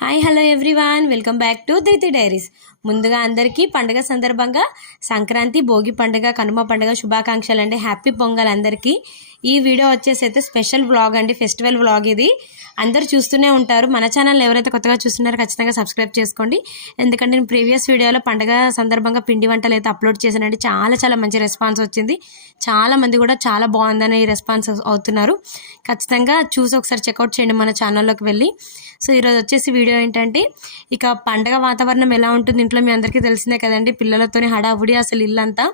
Hi, hello everyone. Welcome back to Diti Diaries. ముందుగా అందరికీ పండుగ సందర్భంగా సంక్రాంతి భోగి పండుగ కనుమ పండుగ శుభాకాంక్షలు అండి. హ్యాపీ పొంగల్ అందరికీ. ఈ వీడియో వచ్చేసి అయితే స్పెషల్ వ్లాగ్ అండి. ఫెస్టివల్ వ్లాగ్ ఇది. అందరు చూస్తూనే ఉంటారు. మన ఛానల్ ఎవరైతే కొత్తగా చూస్తున్నారో ఖచ్చితంగా సబ్స్క్రైబ్ చేసుకోండి. ఎందుకంటే నేను ప్రీవియస్ వీడియోలో పండుగ సందర్భంగా పిండి వంటలు అయితే అప్లోడ్ చేశానండి. చాలా చాలా మంచి రెస్పాన్స్ వచ్చింది. చాలా మంది కూడా చాలా బాగుందని రెస్పాన్స్ అవుతున్నారు. ఖచ్చితంగా చూసి ఒకసారి చెక్అవుట్ చేయండి మన ఛానల్లోకి వెళ్ళి. సో ఈరోజు వచ్చేసి వీడియో ఏంటంటే ఇక పండగ వాతావరణం ఎలా ఉంటుంది? ఇంట్లో మీ అందరికీ తెలిసిందే కదండి పిల్లలతోనే హడావుడి అసలు ఇల్లంతా.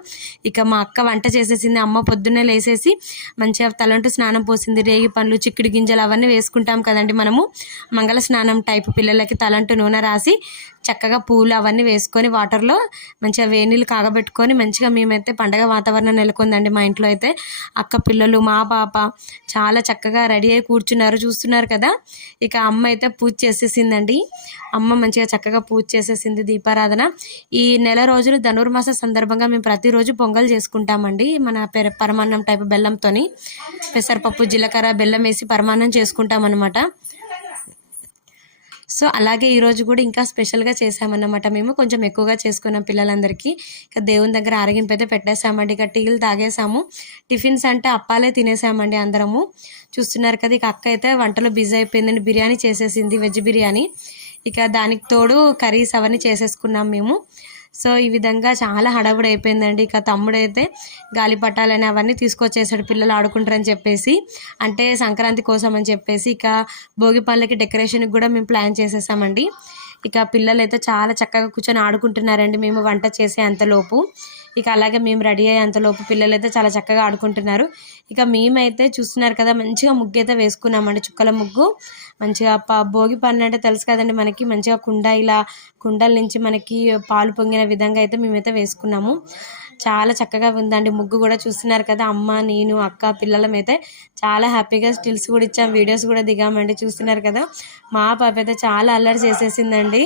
ఇక మా అక్క వంట చేసేసింది అమ్మ పొద్దున్నే లేసేసి మంచిగా తలంటూ స్నానం పోసింది రేగి పండ్లు చిక్కుడు గింజలు అవన్నీ వేసుకుంటాం కదండి మనము. మంగళ స్నానం టైపు పిల్లలకి తలంటూ నూనె రాసి చక్కగా పూలు అవన్నీ వేసుకొని వాటర్లో మంచిగా వేనీళ్ళు కాగబెట్టుకొని మంచిగా మేమైతే పండగ వాతావరణం నెలకొందండి మా ఇంట్లో అయితే. అక్క పిల్లలు మా పాప చాలా చక్కగా రెడీ అయి కూర్చున్నారు చూస్తున్నారు కదా. ఇక అమ్మ అయితే పూజ చేసేసిందండి. అమ్మ మంచిగా చక్కగా పూజ చేసేసింది దీపారాధన. ఈ నెల రోజులు ధనుర్మాస సందర్భంగా మేము ప్రతిరోజు పొంగల్ చేసుకుంటామండి మన పెర పరమాన్నం టైపు బెల్లంతోని. పెసరపప్పు జీలకర్ర బెల్లం వేసి పరమాన్నం చేసుకుంటాం అనమాట సో అలాగే ఈరోజు కూడా ఇంకా స్పెషల్గా చేసామన్నమాట మేము. కొంచెం ఎక్కువగా చేసుకున్నాం పిల్లలందరికీ. ఇక దేవుని దగ్గర ఆరగింపైతే పెట్టేసామండి ఇక టీలు తాగేసాము టిఫిన్స్ అంటే అప్పాలే తినేసామండి అందరము. చూస్తున్నారు కదా ఇక అక్క అయితే వంటలో బిజీ అయిపోయిందండి. బిర్యానీ చేసేసింది వెజ్ బిర్యానీ. ఇక దానికి తోడు కర్రీస్ అవన్నీ చేసేసుకున్నాం మేము. సో ఈ విధంగా చాలా హడావుడి అయిపోయిందండి. ఇక తమ్ముడైతే గాలిపటాలని అవన్నీ తీసుకొచ్చేసాడు. పిల్లలు ఆడుకుంటారని చెప్పేసి అంటే సంక్రాంతి కోసం అని చెప్పేసి ఇక భోగి పళ్ళకి డెకరేషన్కి కూడా మేము ప్లాన్ చేసేసామండి. ఇక పిల్లలు అయితే చాలా చక్కగా కూర్చొని ఆడుకుంటున్నారండి. మేము వంట చేసే అంతలోపు. ఇక అలాగే మేము రెడీ అయ్యే అంతలోపు పిల్లలు అయితే చాలా చక్కగా ఆడుకుంటున్నారు. ఇక మేమైతే చూస్తున్నారు కదా మంచిగా ముగ్గు అయితే వేసుకున్నామండి. చుక్కల ముగ్గు. మంచిగా ప భోగి పన్ను అంటే తెలుసు కదండి మనకి. మంచిగా కుండ ఇలా కుండల నుంచి మనకి పాలు పొంగిన విధంగా అయితే మేమైతే వేసుకున్నాము. చాలా చక్కగా ఉందండి. ముగ్గు కూడా చూస్తున్నారు కదా అమ్మ నేను అక్క పిల్లలమైతే చాలా హ్యాపీగా స్టిల్స్ కూడా ఇచ్చాం వీడియోస్ కూడా దిగామండి చూస్తున్నారు కదా. మా పాప అయితే చాలా అల్లరి చేసేసిందండి.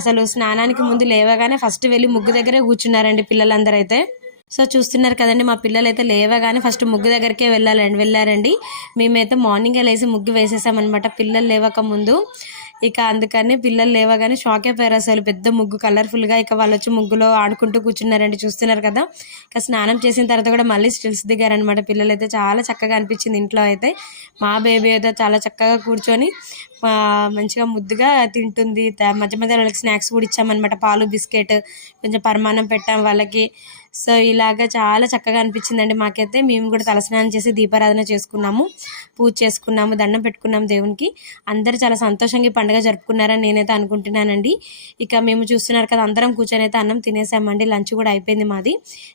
అసలు స్నానానికి ముందు లేవగానే ఫస్ట్ వెళ్ళి ముగ్గు దగ్గరే కూర్చున్నారండి పిల్లలందరూ అయితే సో చూస్తున్నారు కదండి మా పిల్లలు అయితే లేవగానే ఫస్ట్ ముగ్గు దగ్గరికే వెళ్ళాలండి వెళ్ళారండి. మేమైతే మార్నింగే లేసి ముగ్గు వేసేసామన్నమాట. పిల్లలు లేవక ముందు. ఇక అందుకని పిల్లలు లేవగానే షాక్ అయిపోయారు అసలు పెద్ద ముగ్గు కలర్ఫుల్గా ఇక వాళ్ళు వచ్చి ముగ్గులో ఆడుకుంటూ కూర్చున్నారండి చూస్తున్నారు కదా. ఇక స్నానం చేసిన తర్వాత కూడా మళ్ళీ స్టిల్స్ దిగారనమాట పిల్లలు అయితే చాలా చక్కగా అనిపించింది ఇంట్లో అయితే. మా బేబీ అయితే చాలా చక్కగా కూర్చొని మంచిగా ముద్దుగా తింటుంది. మధ్య మధ్య వాళ్ళకి స్నాక్స్ కూడా ఇచ్చామన్నమాట. పాలు బిస్కెట్ కొంచెం పరిమాణం పెట్టాం వాళ్ళకి. సో ఇలాగ చాలా చక్కగా అనిపించిందండి మాకైతే. మేము కూడా తలస్నానం చేసి దీపారాధన చేసుకున్నాము. పూజ చేసుకున్నాము దండం పెట్టుకున్నాము దేవునికి. అందరూ చాలా సంతోషంగా ఈ పండుగ జరుపుకున్నారని నేనైతే అనుకుంటున్నానండి. ఇక మేము చూస్తున్నారు కదా అందరం కూర్చొని అయితే అన్నం తినేసామండి. లంచ్ కూడా అయిపోయింది మాది.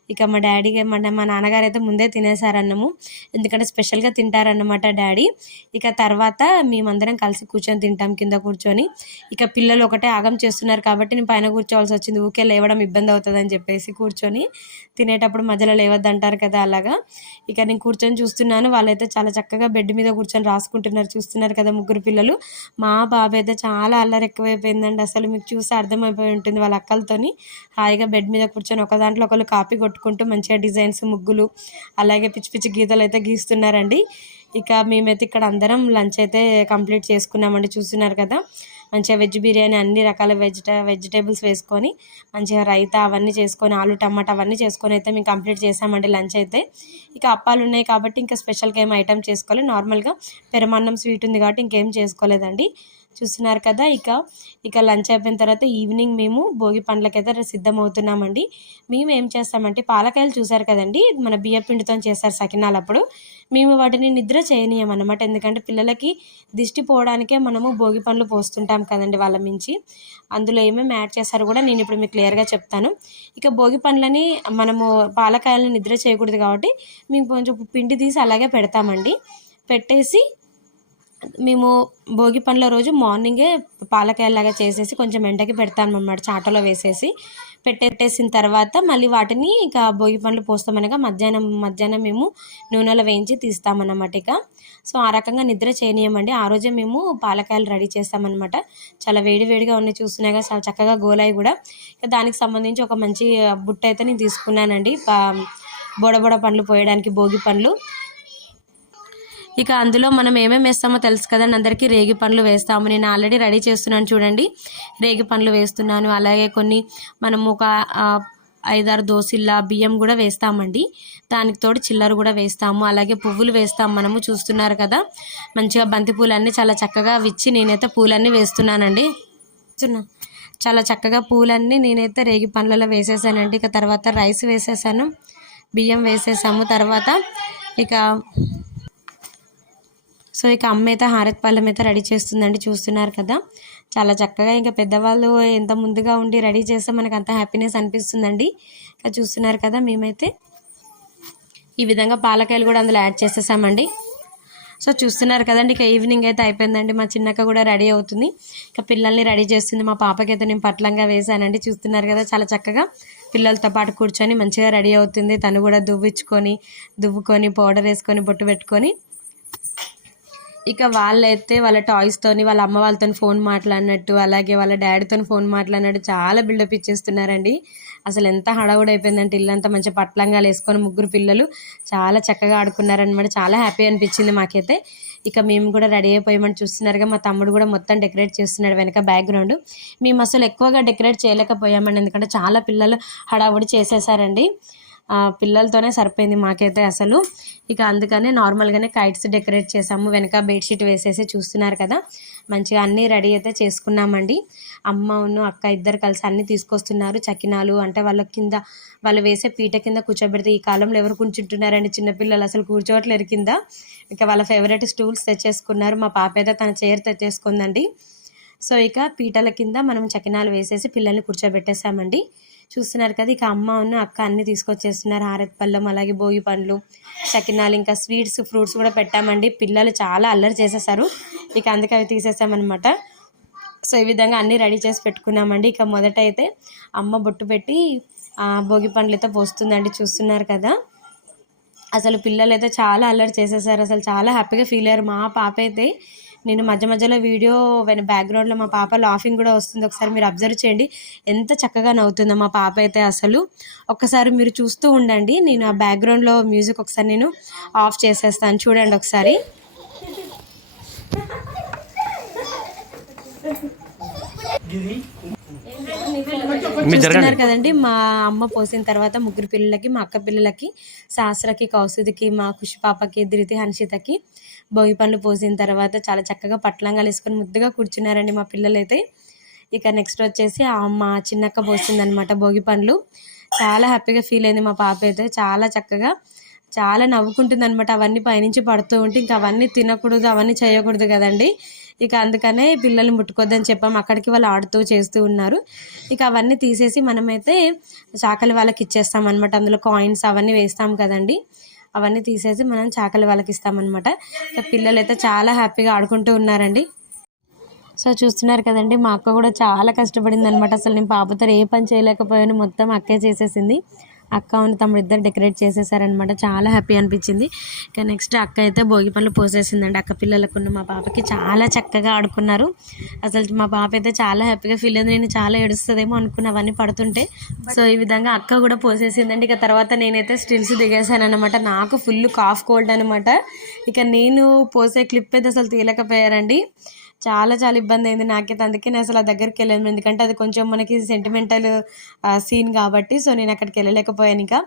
ఇక మా డాడీ మా నాన్నగారు అయితే ముందే తినేసారన్నము. ఎందుకంటే స్పెషల్గా తింటారన్నమాట డాడీ. ఇక తర్వాత మేమందరం కలిసి కూర్చొని తింటాం కింద కూర్చొని. ఇక పిల్లలు ఒకటే ఆగం చేస్తున్నారు కాబట్టి నేను పైన కూర్చోవాల్సి వచ్చింది. ఊకే లేవడం ఇబ్బంది అవుతుందని చెప్పేసి కూర్చొని తినేటప్పుడు మధ్యలో లేవద్దు అంటారు కదా అలాగా. ఇక నేను కూర్చొని చూస్తున్నాను. వాళ్ళైతే చాలా చక్కగా బెడ్ మీద కూర్చొని రాసుకుంటున్నారు. చూస్తున్నారు కదా ముగ్గురు పిల్లలు. మా బాబు అయితే చాలా అల్లరి ఎక్కువైపోయిందండి. అసలు మీకు చూసి అర్థమైపోయి ఉంటుంది వాళ్ళ అక్కలతోని. హాయిగా బెడ్ మీద కూర్చొని ఒక దాంట్లో ఒకళ్ళు కాపీ కొట్టుకుంటూ మంచిగా డిజైన్స్ ముగ్గులు అలాగే పిచ్చి పిచ్చి గీతలు అయితే గీస్తున్నారండి. ఇక మేమైతే ఇక్కడ అందరం లంచ్ అయితే కంప్లీట్ చేసుకున్నామండి. చూస్తున్నారు కదా? మంచిగా వెజ్ బిర్యానీ అన్ని రకాల వెజిట వెజిటేబుల్స్ వేసుకొని మంచిగా రైతా అవన్నీ చేసుకొని ఆలు టమాటా అవన్నీ చేసుకొని అయితే మేము కంప్లీట్ చేసామండి లంచ్ అయితే. ఇక అప్పాలు ఉన్నాయి కాబట్టి ఇంకా స్పెషల్గా ఏం ఐటమ్ చేసుకోవాలి? నార్మల్గా పెరమాన్నం స్వీట్ ఉంది కాబట్టి ఇంకేం చేసుకోలేదండి. చూస్తున్నారు కదా. ఇక ఇక లంచ్ అయిపోయిన తర్వాత ఈవినింగ్ మేము భోగి పండ్లకైతే సిద్ధమవుతున్నామండి. మేము ఏం చేస్తామంటే పాలకాయలు చూసారు కదండి? మన బియ్య పిండితో చేస్తారు సకినాలు అప్పుడు. మేము వాటిని నిద్ర చేయనీయమన్నమాట. ఎందుకంటే పిల్లలకి దిష్టి పోవడానికే మనము భోగి పండ్లు పోస్తుంటాం కదండి వాళ్ళ మించి. అందులో ఏమేమి యాడ్ చేస్తారో కూడా నేను ఇప్పుడు మీకు క్లియర్గా చెప్తాను. ఇక భోగి పండ్లని మనము పాలకాయలని నిద్ర చేయకూడదు కాబట్టి మేము కొంచెం పిండి తీసి అలాగే పెడతామండి. పెట్టేసి మేము భోగి పండ్ల రోజు మార్నింగే పాలకాయలాగా చేసేసి కొంచెం ఎండకి పెడతాం చాటలో వేసేసి. పెట్టేసిన తర్వాత మళ్ళీ వాటిని ఇక భోగి పండ్లు పోస్తామనగా మధ్యాహ్నం మధ్యాహ్నం మేము నూనెలో వేయించి తీస్తామన్నమాట ఇక. సో ఆ రకంగా నిద్ర చేయనీయమండి. ఆ రోజే మేము పాలకాయలు రెడీ చేస్తామన్నమాట. చాలా వేడివేడిగా ఉన్నాయి చూస్తున్నాయిగా చాలా చక్కగా గోలాయి కూడా. ఇక దానికి సంబంధించి ఒక మంచి బుట్ట అయితే నేను తీసుకున్నానండి. బొడబొడ పండ్లు పోయడానికి భోగి పండ్లు. ఇక అందులో మనం ఏమేమి వేస్తామో తెలుసు కదండి. అందరికీ రేగి పండ్లు వేస్తాము. నేను ఆల్రెడీ రెడీ చేస్తున్నాను చూడండి. రేగి పండ్లు వేస్తున్నాను. అలాగే కొన్ని మనము ఒక ఐదారు దోసిళ్ళ బియ్యం కూడా వేస్తామండి. దానికి తోడు చిల్లర కూడా వేస్తాము. అలాగే పువ్వులు వేస్తాము మనము. చూస్తున్నారు కదా. మంచిగా బంతి పూలన్నీ చాలా చక్కగా విచ్చి నేనైతే పూలన్నీ వేస్తున్నానండి. చూస్తున్నా. చాలా చక్కగా పూలన్నీ నేనైతే రేగి పండ్లలో వేసేసానండి. ఇక తర్వాత రైస్ వేసేసాను. బియ్యం వేసేసాము. తర్వాత ఇక సో ఇక అమ్మ అయితే హారతి పళ్ళం అయితే రెడీ చేస్తుందండి చూస్తున్నారు కదా. చాలా చక్కగా ఇంకా పెద్దవాళ్ళు ఎంత ముందుగా ఉండి రెడీ చేస్తే మనకు అంత హ్యాపీనెస్ అనిపిస్తుందండి. ఇంకా చూస్తున్నారు కదా మేమైతే. ఈ విధంగా పాలకాయలు కూడా అందులో యాడ్ చేసేసామండి. సో చూస్తున్నారు కదండి ఇక ఈవినింగ్ అయితే అయిపోయిందండి. మా చిన్నక్క కూడా రెడీ అవుతుంది. ఇక పిల్లల్ని రెడీ చేస్తుంది. మా పాపకైతే నేను పట్లంగా వేసానండి చూస్తున్నారు కదా చాలా చక్కగా పిల్లలతో పాటు కూర్చొని మంచిగా రెడీ అవుతుంది. తను కూడా దువ్వించుకొని దువ్వుకొని పౌడర్ వేసుకొని బొట్టు పెట్టుకొని ఇక వాళ్ళైతే వాళ్ళ టాయ్స్తోని వాళ్ళ అమ్మ వాళ్ళతో ఫోన్ మాట్లాడినట్టు అలాగే వాళ్ళ డాడీతో ఫోన్ మాట్లాడినట్టు చాలా బిల్డప్ ఇచ్చేస్తున్నారండి. అసలు ఎంత హడావుడి అయిపోయిందంటే ఇల్లంతా మంచి పట్లంగాలు వేసుకొని ముగ్గురు పిల్లలు చాలా చక్కగా ఆడుకున్నారనమాట చాలా హ్యాపీ అనిపించింది మాకైతే. ఇక మేము కూడా రెడీ అయిపోయామని చూస్తున్నారుగా మా తమ్ముడు కూడా మొత్తం డెకరేట్ చేస్తున్నాడు వెనక బ్యాక్గ్రౌండ్ మేము అసలు ఎక్కువగా డెకరేట్ చేయలేకపోయామండి ఎందుకంటే చాలా పిల్లలు హడావుడి చేసేసారండి. పిల్లలతోనే సరిపోయింది మాకైతే అసలు. ఇక అందుకనే నార్మల్గానే కైట్స్ డెకరేట్ చేసాము వెనక బెడ్షీట్ వేసేసి చూస్తున్నారు కదా. మంచిగా అన్నీ రెడీ అయితే చేసుకున్నామండి. అమ్మ ఉన్న అక్క ఇద్దరు కలిసి అన్నీ తీసుకొస్తున్నారు. చకినాలు అంటే వాళ్ళ కింద వాళ్ళు వేసే పీట కింద కూర్చోబెడితే ఈ కాలంలో ఎవరు కూర్చుంటున్నారండి? చిన్నపిల్లలు అసలు కూర్చోవట్లేరు కింద. ఇక వాళ్ళ ఫేవరెట్ స్టూల్స్ తెచ్చేసుకున్నారు. మా పాప అయితే తన చైర్ తెచ్చేసుకుందండి. సో ఇక పీటల కింద మనం చకినాలు వేసేసి పిల్లల్ని కూర్చోబెట్టేసామండి చూస్తున్నారు కదా ఇక అమ్మ ఉన్న అక్క అన్ని తీసుకొచ్చేస్తున్నారు. హారతి పళ్ళం అలాగే భోగి పండ్లు చకినాలు ఇంకా స్వీట్స్ ఫ్రూట్స్ కూడా పెట్టామండి. పిల్లలు చాలా అల్లరి చేసేసారు. ఇక అందుకే అవి తీసేసామన్నమాట. సో ఈ విధంగా అన్నీ రెడీ చేసి పెట్టుకున్నామండి. ఇక మొదట అయితే అమ్మ బొట్టు పెట్టి భోగి పండ్లతో పోస్తుందండి. చూస్తున్నారు కదా. అసలు పిల్లలు అయితే చాలా అల్లరి చేసేసారు. అసలు చాలా హ్యాపీగా ఫీల్ అయ్యారు. మా పాప అయితే నేను మధ్య మధ్యలో వీడియో వెన బ్యాక్గ్రౌండ్లో మా పాప లాఫింగ్ కూడా వస్తుంది. ఒకసారి మీరు అబ్జర్వ్ చేయండి. ఎంత చక్కగా నవ్వుతుందో మా పాప అయితే అసలు. ఒక్కసారి మీరు చూస్తూ ఉండండి. నేను ఆ బ్యాక్గ్రౌండ్లో మ్యూజిక్ ఒకసారి నేను ఆఫ్ చేసేస్తాను. చూడండి ఒకసారి. చూస్తున్నారు కదండి మా అమ్మ పోసిన తర్వాత ముగ్గురు పిల్లలకి మా అక్క పిల్లలకి శాస్త్రకి కౌసుదికి మా ఖుషి పాపకి ధృతి హన్షితకి భోగి పండ్లు పోసిన తర్వాత చాలా చక్కగా పట్లంగాలు వేసుకొని ముద్దుగా కూర్చున్నారండి మా పిల్లలైతే. ఇక నెక్స్ట్ వచ్చేసి ఆ మా చిన్నక్క పోసింది అనమాట భోగి పండ్లు. చాలా హ్యాపీగా ఫీల్ అయింది మా పాప అయితే. చాలా చక్కగా చాలా నవ్వుకుంటుంది అనమాట అవన్నీ పైనుంచి పడుతూ ఉంటే ఇంకా అవన్నీ తినకూడదు అవన్నీ చేయకూడదు కదండి. ఇక అందుకనే పిల్లల్ని ముట్టుకోద్దని చెప్పాం. అక్కడికి వాళ్ళు ఆడుతూ చేస్తూ ఉన్నారు. ఇక అవన్నీ తీసేసి మనమైతే చాకలి వాళ్ళకి ఇచ్చేస్తాం అనమాట అందులో కాయిన్స్ అవన్నీ వేస్తాం కదండి. అవన్నీ తీసేసి మనం చాకలి వాళ్ళకి ఇస్తామన్నమాట. పిల్లలు అయితే చాలా హ్యాపీగా ఆడుకుంటూ ఉన్నారండి. సో చూస్తున్నారు కదండి మా అక్క కూడా చాలా కష్టపడింది అనమాట అసలు నేను పాపతో ఏ పని చేయలేకపోయాను మొత్తం అక్కే చేసేసింది. అక్క ఉంది తమ్ముడు ఇద్దరు డెకరేట్ చేసేసారనమాట చాలా హ్యాపీ అనిపించింది. ఇక నెక్స్ట్ అక్క అయితే భోగి పళ్ళు పోసేసిందండి. అక్క పిల్లలకున్న మా పాపకి చాలా చక్కగా ఆడుకున్నారు. అసలు మా పాప అయితే చాలా హ్యాపీగా ఫీల్ అయింది. నేను చాలా ఏడుస్తుందేమో అనుకున్న అవన్నీ పడుతుంటే. సో ఈ విధంగా అక్క కూడా పోసేసిందండి. ఇక తర్వాత నేనైతే స్టిల్స్ దిగేసాను అనమాట నాకు ఫుల్ కాఫ్ కోల్డ్ అనమాట ఇక నేను పోసే క్లిప్ అయితే అసలు తీయలేకపోయారండి చాలా చాలా ఇబ్బంది అయింది నాకైతే. అందుకే నేను అసలు ఆ దగ్గరికి వెళ్ళాను ఎందుకంటే అది కొంచెం మనకి సెంటిమెంటల్ సీన్ కాబట్టి సో నేను అక్కడికి వెళ్ళలేకపోయాను ఇంకా.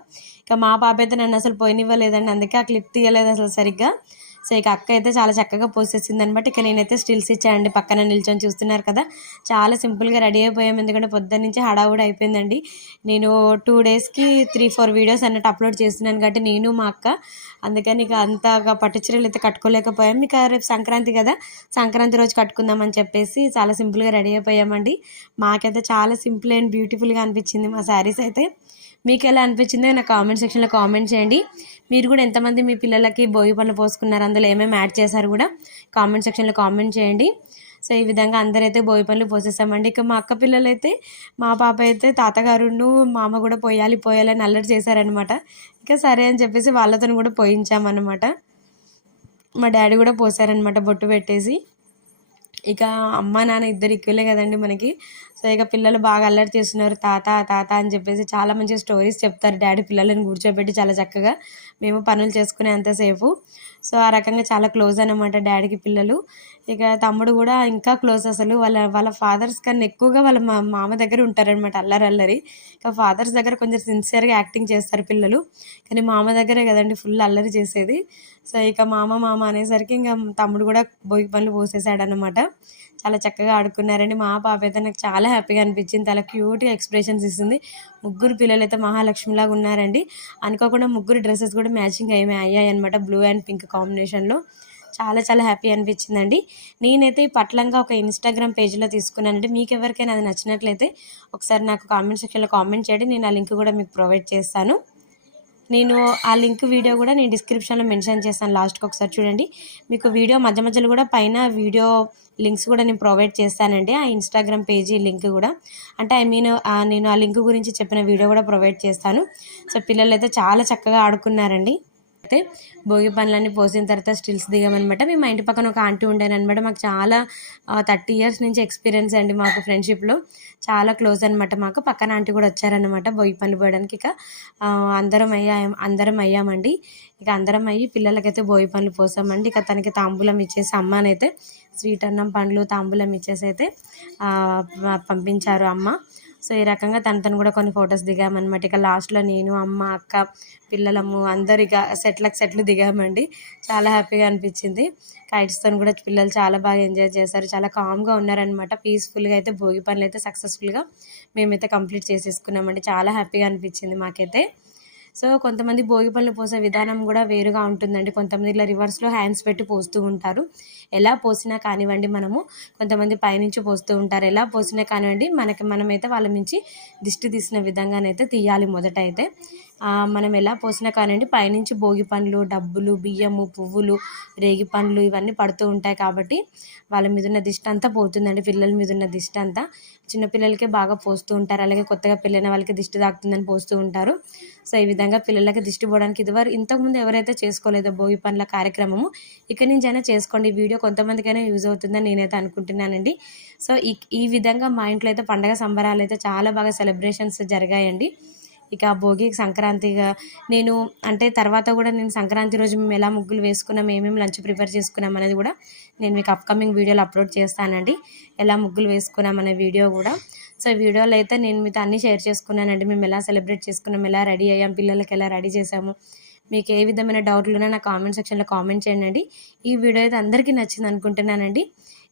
ఇక మా పాప అయితే నన్ను అసలు పోయినివ్వలేదండి. అందుకే ఆ క్లిప్ తీయలేదు అసలు సరిగ్గా. సో ఇక అక్క అయితే చాలా చక్కగా పోసేసింది అనమాట ఇక నేనైతే స్టిల్స్ ఇచ్చానండి. పక్కన నిల్చొని చూస్తున్నారు కదా. చాలా సింపుల్గా రెడీ అయిపోయాం. ఎందుకంటే పొద్దున్న నుంచి హడావుడి అయిపోయిందండి. నేను టూ డేస్కి త్రీ ఫోర్ వీడియోస్ అన్నట్టు అప్లోడ్ చేస్తున్నాను కాబట్టి నేను మా అక్క. అందుకని ఇక అంతగా పట్టు చీరలు అయితే కట్టుకోలేకపోయాం. ఇక రేపు సంక్రాంతి కదా. సంక్రాంతి రోజు కట్టుకుందామని చెప్పేసి చాలా సింపుల్గా రెడీ అయిపోయామండి. మాకైతే చాలా సింపుల్ అండ్ బ్యూటిఫుల్గా అనిపించింది మా శారీస్ అయితే. మీకు ఎలా అనిపించిందో నా కామెంట్ సెక్షన్లో కామెంట్ చేయండి. మీరు కూడా ఎంతమంది మీ పిల్లలకి భోగి పనులు పోసుకున్నారు అందులో ఏమేమి యాడ్ చేశారు కూడా కామెంట్ సెక్షన్లో కామెంట్ చేయండి. సో ఈ విధంగా అందరైతే భోగి పనులు పోసేసామండి. ఇక మా అక్క పిల్లలు అయితే మా పాప అయితే తాతగారును మామ కూడా పోయాలి పోయాలి అని అల్లరి చేశారనమాట ఇక సరే అని చెప్పేసి వాళ్ళతో కూడా పోయించామన్నమాట. మా డాడీ కూడా పోసారనమాట బొట్టు పెట్టేసి. ఇక అమ్మ నాన్న ఇద్దరు ఈక్వలే కదండి మనకి. సో ఇక పిల్లలు బాగా అల్లరి చేస్తున్నారు. తాత తాత అని చెప్పేసి చాలా మంచి స్టోరీస్ చెప్తారు. డాడీ పిల్లలను కూర్చోబెట్టి చాలా చక్కగా మేము పనులు చేసుకునే అంతసేపు. సో ఆ రకంగా చాలా క్లోజ్ అనమాట డాడీకి పిల్లలు. ఇక తమ్ముడు కూడా ఇంకా క్లోజ్ అసలు. వాళ్ళ వాళ్ళ ఫాదర్స్ కన్నా ఎక్కువగా వాళ్ళ మా మామ దగ్గర ఉంటారనమాట అల్లరి అల్లరి. ఇక ఫాదర్స్ దగ్గర కొంచెం సిన్సియర్గా యాక్టింగ్ చేస్తారు పిల్లలు. కానీ మామ దగ్గరే కదండి ఫుల్ అల్లరి చేసేది. సో ఇక మామ మామ అనేసరికి ఇంకా తమ్ముడు కూడా బొయ్యి పనులు పోసేసాడనమాట చాలా చక్కగా ఆడుకున్నారండి. మా పాప అయితే నాకు చాలా హ్యాపీగా అనిపించింది. చాలా క్యూట్గా ఎక్స్ప్రెషన్స్ ఇస్తుంది. ముగ్గురు పిల్లలు అయితే మహాలక్ష్మిలాగా ఉన్నారండి. అనుకోకుండా ముగ్గురు డ్రెస్సెస్ కూడా మ్యాచింగ్ అయ్యి అయ్యాయి అనమాట బ్లూ అండ్ పింక్ కాంబినేషన్లో. చాలా చాలా హ్యాపీ అనిపించిందండి. నేనైతే ఈ పట్లంగా ఒక ఇన్స్టాగ్రామ్ పేజ్లో తీసుకున్నానండి. మీకు ఎవరికైనా అది నచ్చినట్లయితే ఒకసారి నాకు కామెంట్ సెక్షన్లో కామెంట్ చేయండి. నేను ఆ లింక్ కూడా మీకు ప్రొవైడ్ చేస్తాను. నేను ఆ లింక్ వీడియో కూడా నేను డిస్క్రిప్షన్లో మెన్షన్ చేస్తాను లాస్ట్కి ఒకసారి చూడండి. మీకు వీడియో మధ్య మధ్యలో కూడా పైన వీడియో లింక్స్ కూడా నేను ప్రొవైడ్ చేస్తానండి. ఆ ఇన్స్టాగ్రామ్ పేజీ లింక్ కూడా. అంటే ఐ మీన్ నేను ఆ లింక్ గురించి చెప్పిన వీడియో కూడా ప్రొవైడ్ చేస్తాను. సో పిల్లలు అయితే చాలా చక్కగా ఆడుకున్నారండి. చెప్తే భోగి పనులన్నీ పోసిన తర్వాత స్టిల్స్ దిగమనమాట. మేము మా ఇంటి పక్కన ఒక ఆంటీ ఉండేనమాట మాకు చాలా థర్టీ ఇయర్స్ నుంచి ఎక్స్పీరియన్స్ అండి మాకు ఫ్రెండ్షిప్లో చాలా క్లోజ్ అనమాట మాకు. పక్కన ఆంటీ కూడా వచ్చారనమాట భోగి పనులు పోయడానికి. ఇక అందరం అయ్యా అందరం అయ్యామండి. ఇక అందరం అయ్యి పిల్లలకైతే భోగి పనులు పోసామండి. ఇక తనకి తాంబూలం ఇచ్చేసి అమ్మనైతే స్వీట్ అన్నం పండ్లు తాంబూలం ఇచ్చేసి అయితే పంపించారు అమ్మ. సో ఈ రకంగా తనతో కూడా కొన్ని ఫొటోస్ దిగామన్నమాట. ఇక లాస్ట్లో నేను అమ్మ అక్క పిల్లలము అందరు ఇక సెట్లకు సెట్లు దిగామండి. చాలా హ్యాపీగా అనిపించింది. కైట్స్తో కూడా పిల్లలు చాలా బాగా ఎంజాయ్ చేశారు. చాలా కామ్గా ఉన్నారనమాట పీస్ఫుల్గా అయితే భోగి పనులు అయితే సక్సెస్ఫుల్గా మేమైతే కంప్లీట్ చేసేసుకున్నామండి. చాలా హ్యాపీగా అనిపించింది మాకైతే. సో కొంతమంది భోగి పళ్ళు పోసే విధానం కూడా వేరుగా ఉంటుందండి. కొంతమంది ఇలా రివర్స్లో హ్యాండ్స్ పెట్టి పోస్తూ ఉంటారు. ఎలా పోసినా కానివ్వండి మనము కొంతమంది పైనుంచి పోస్తూ ఉంటారు. ఎలా పోసినా కానివ్వండి మనకి మనమైతే వాళ్ళ నుంచి దిష్టి తీసిన విధంగానైతే తీయాలి మొదట అయితే మనం ఎలా పోసినా కానివ్వండి పైనుంచి భోగి పండ్లు డబ్బులు బియ్యము పువ్వులు రేగి పండ్లు ఇవన్నీ పడుతూ ఉంటాయి కాబట్టి వాళ్ళ మీద ఉన్న దిష్టి అంతా పోతుందండి పిల్లల మీద ఉన్న దిష్టి అంతా. చిన్నపిల్లలకే బాగా పోస్తూ ఉంటారు అలాగే కొత్తగా పెళ్ళైన వాళ్ళకి దిష్టి తాకుతుందని పోస్తూ ఉంటారు. సో ఈ విధంగా పిల్లలకి దిష్టి పోవడానికి ఇదివరకు ఇంతకుముందు ఎవరైతే చేసుకోలేదో భోగి పండ్ల కార్యక్రమము ఇక నుంచైనా చేసుకోండి. ఈ వీడియో కొంతమందికైనా యూజ్ అవుతుందని నేనైతే అనుకుంటున్నానండి. సో ఈ ఈ విధంగా మా ఇంట్లో అయితే పండగ సంబరాలు అయితే చాలా బాగా సెలబ్రేషన్స్ జరిగాయండి. ఇక భోగి సంక్రాంతిగా నేను అంటే తర్వాత కూడా నేను సంక్రాంతి రోజు మేము ఎలా ముగ్గులు వేసుకున్నాం ఏమేమి లంచ్ ప్రిపేర్ చేసుకున్నాం అనేది కూడా నేను మీకు అప్కమింగ్ వీడియోలో అప్లోడ్ చేస్తానండి. ఎలా ముగ్గులు వేసుకున్నాం అనే వీడియో కూడా. సో వీడియోలో అయితే నేను మీతో అన్నీ షేర్ చేసుకున్నానండి. మేము ఎలా సెలబ్రేట్ చేసుకున్నాం ఎలా రెడీ అయ్యాం పిల్లలకి ఎలా రెడీ చేసాము మీకు ఏ విధమైన డౌట్లు ఉన్నా నా కామెంట్ సెక్షన్లో కామెంట్ చేయండి. ఈ వీడియో అయితే అందరికీ నచ్చింది అనుకుంటున్నానండి.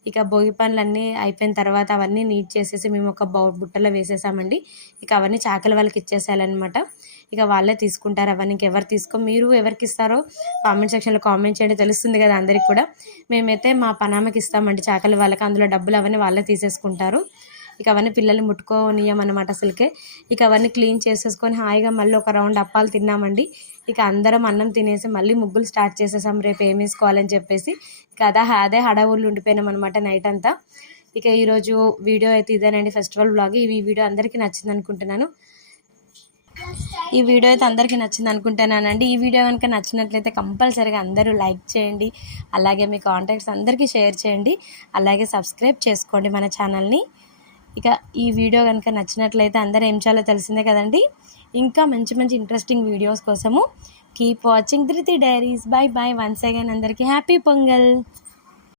ఇక భోగి పనులన్నీ అయిపోయిన తర్వాత అవన్నీ నీట్ చేసేసి మేము ఒక బౌ బుట్టలో వేసేసామండి. ఇక అవన్నీ చాకలి వాళ్ళకి ఇచ్చేసేయాలన్నమాట. ఇక వాళ్ళే తీసుకుంటారు అవన్నీ. ఎవరు తీసుకో మీరు ఎవరికి ఇస్తారో కామెంట్ సెక్షన్లో కామెంట్ చేయండి. తెలుస్తుంది కదా అందరికి కూడా. మేమైతే మా పనామకి ఇస్తామండి చాకలి వాళ్ళకి. అందులో డబ్బులు అవన్నీ వాళ్ళే తీసేసుకుంటారు. ఇక అవన్నీ పిల్లల్ని ముట్టుకోనియమన్నమాట అసలుకే. ఇక అవన్నీ క్లీన్ చేసేసుకొని హాయిగా మళ్ళీ ఒక రౌండ్ అప్పాలు తిన్నామండి. ఇక అందరం అన్నం తినేసి మళ్ళీ ముగ్గులు స్టార్ట్ చేసేసాం రేపు ఏం వేసుకోవాలని చెప్పేసి. ఇక అదే అదే హడావుళ్ళు ఉండిపోయినాం అనమాట నైట్ అంతా. ఇక ఈరోజు వీడియో అయితే ఇదేనండి ఫెస్టివల్ బ్లాగ్ ఈ వీడియో అందరికీ నచ్చింది అనుకుంటున్నాను. ఈ వీడియో అయితే అందరికీ నచ్చింది అనుకుంటున్నానండి. ఈ వీడియో కనుక నచ్చినట్లయితే కంపల్సరీగా అందరూ లైక్ చేయండి. అలాగే మీ కాంటాక్ట్స్ అందరికీ షేర్ చేయండి. అలాగే సబ్స్క్రైబ్ చేసుకోండి మన ఛానల్ని. ఇక ఈ వీడియో కనుక నచ్చినట్లయితే అందరూ ఏం చేయాలో తెలిసిందే కదండి. ఇంకా మంచి మంచి ఇంట్రెస్టింగ్ వీడియోస్ కోసము. Keep watching Dhruti diaries bye bye once again అందరికీ హ్యాపీ పొంగల్